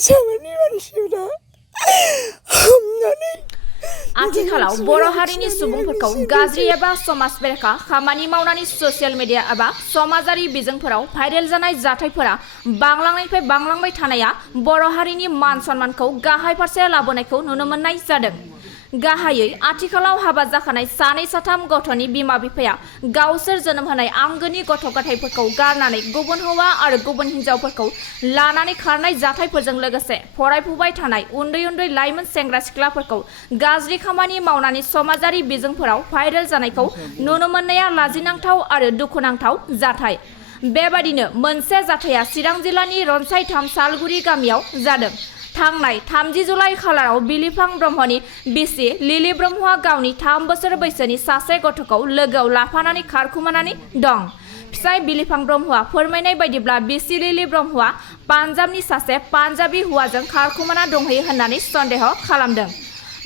सामानि मानसिफोरा हमनानै आथिखालाव बर' हारिनि सुबुंफोरखौ गाज्रि एबा समाज बेरेखा खामानि मावनानै ससियेल मिडिया एबा समाजारि बिजोंफोराव भाइरेल जानाय जाथायफोरा बांलांनायनिफ्राय बांलांबाय थानाया बर' हारिनि मान सन्मानखौ गाहाय फारसे लाबोनायखौ नुनो मोननाय जादों। गाहायै आथिखालाव हाबा जाखानाय सानै साथाम गथ'नि बिमा बिफाया गावसोर जोनोम होनाय आंगोनि गथ' गथायफोरखौ गारनानै गुबुन हौवा आरो गुबुन हिनजावफोरखौ लानानै खारनाय जाथायफोरजों लोगोसे फरायफुबाय थानाय उन्दै उन्दै लाइमोन सेंग्रा सिख्लाफोरखौ गाज्रि खामानि मावनानै समाजारि बिजोंफोराव भाइरेल जानायखौ नुनो मोननाया लाजिनांथाव आरो दुखुनांथाव जाथाय। बेबादिनो मोनसे जाथाया चिरां जिल्लानि रनसाय 3 सालगुरि गामियाव जादों। थांनाय 30 जुलाइ खालाराव बिलिफां ब्रह्मनि बिसि लिलि ब्रह्मआ गावनि 3 बोसोर बैसोनि सासे गथ'खौ लोगोआव लाफानानै खारखुमानानै दं। फिसाय बिलिफां ब्रह्मआ फोरमायनाय बायदिब्ला बिसि लिलि ब्रह्मआ पान्जाबनि सासे पान्जाबी हौवाजों खारखुमाना दंहैयो होननानै सन्देह खालामदों।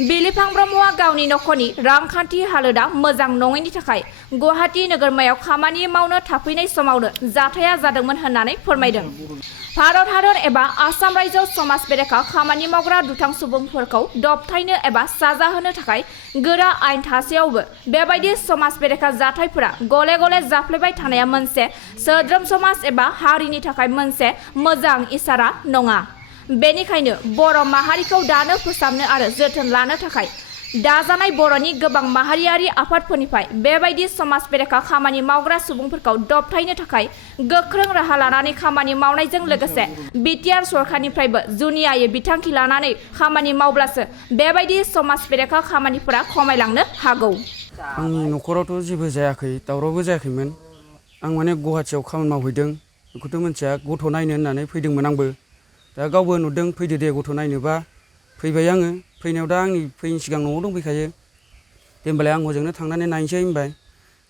बिलिफां ब्रह्मआ गावनि नखरनि रांखान्थि हालोदा मोजां नङैनि थाखाय गुवाहाटी नोगोरमायाव खामानि मावनो थाफैनाय समावनो जाथाया जादोंमोन होननानै फोरमायदों। भारत हादर एबा आसाम रायजोआव समाज बेरेखा खामानि मावग्रा दुथां सुबुंफोरखौ दबथायनो एबा साजा होनो थाखाय गोरा आयेन थासेयावबो बेबायदि समाज बेरेखा जाथायफोरा गले गले जाफ्लेबाय थानाया मोनसे सोद्रोम समाज एबा हारिनि थाखाय मोनसे मोजां इसारा नङा। बेनिखायनो बर' माहारिखौ दानो फोसाबनो आरो जोथोन लानो थाखाय दाजानाय बर'नि गोबां माहारियारि आफादफोरनिफ्राय बेबायदि समाज बेरेखा खामानि मावग्रा सुबुंफोरखौ दबथायनो थाखाय गोख्रों राहा लानानै खामानि मावनायजों लोगोसे बिटिआर सरकारनिफ्रायबो जुनियायै बिथांखि लानानै खामानि मावब्लासो बेबायदि समाज बेरेखा खामानिफोरा खमायलांनो हागौ। आंनि न'खरावथ' जेबो जायाखै, दावरावबो जायाखैमोन। आं माने गुवाहाटीयाव खामानि मावहैदों, बेखौथ' मिथिया। गथ' नायनो होननानै फैदोंमोन आंबो। दा गावबो नुदों फैदो दे गथ' नायनोबा फैबाय आङो। फैनायाव दा आंनि फैयैनि सिगां न'आव दंफैखायो। दे होमबालाय आं हजोंनो थांनानै नायनोसै होनबाय।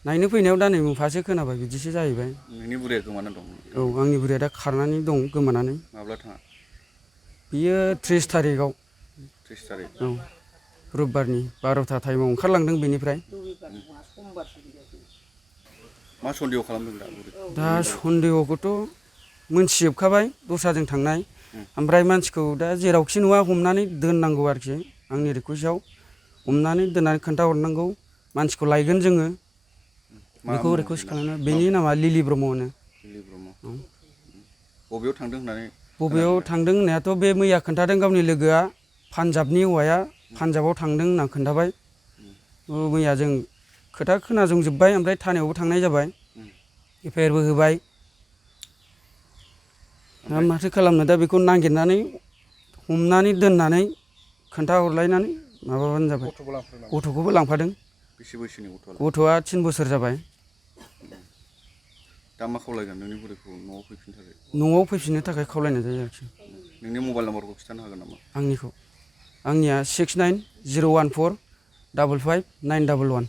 नायनो फैनायाव दा नै मुंफासो खोनाबाय, बिदिसो जाहैबाय। नोंनि बुरैया गोमाना दं? औ, आंनि बुरैया दा खारनानै दं, गोमानानै। माब्ला थाङा? बियो 30 थारिखआव। 30 थारिख? औ, रबिबारनि 12टा टाइमाव ओंखारलांदों बेनिफ्राय। मा सन्देह खालामदों दा बुरै? दा सन्देहखौथ' मोनथिजोबखाबाय, दस्राजों थांनाय। ओमफ्राय मानसिखौ दा जेरावखि नुवा हमनानै दोननांगौ आरोखि। आंनि रिकुवेस्टआव हमनानै दोननानै खोन्थाहरनांगौ। मानसिखौ लायगोन जोङो, बेखौ रिकुवेस्ट खालामनो। बेनि नामा लिलि ब्रह्म होनो। लिलि ब्रह्म। बबेयाव थांदों होननानै? बबेयाव थांदों होननायाथ' बे मैया खोन्थादों गावनि लोगोआ, पान्जाबनि हौवाया पान्जाबाव थांदों होनना खोन्थाबाय। मैया जों खोथा खोनासंजोब्बाय, ओमफ्राय थानायावबो थांनाय जाबाय, एफआइआरबो होबाय। दा माथो खालामनो, दा बेखौ नागिरनानै हमनानै दोननानै खोन्थाहरलायनानै माबाबानो जाबाय। गथ'खौबो लांफादों। बेसे बैसोनि गथ'आ? गथ'आ 3 बोसोर जाबाय। दा मा खावलायगोन नोंनि बुरैखौ न'आव फैफिननो थाखाय? न'आव फैफिननो थाखाय खावलायनाय जायो आरोखि। नोंनि मबाइल नाम्बारखौ खिन्थानो हागोन नामा? आंनिया 6901455911।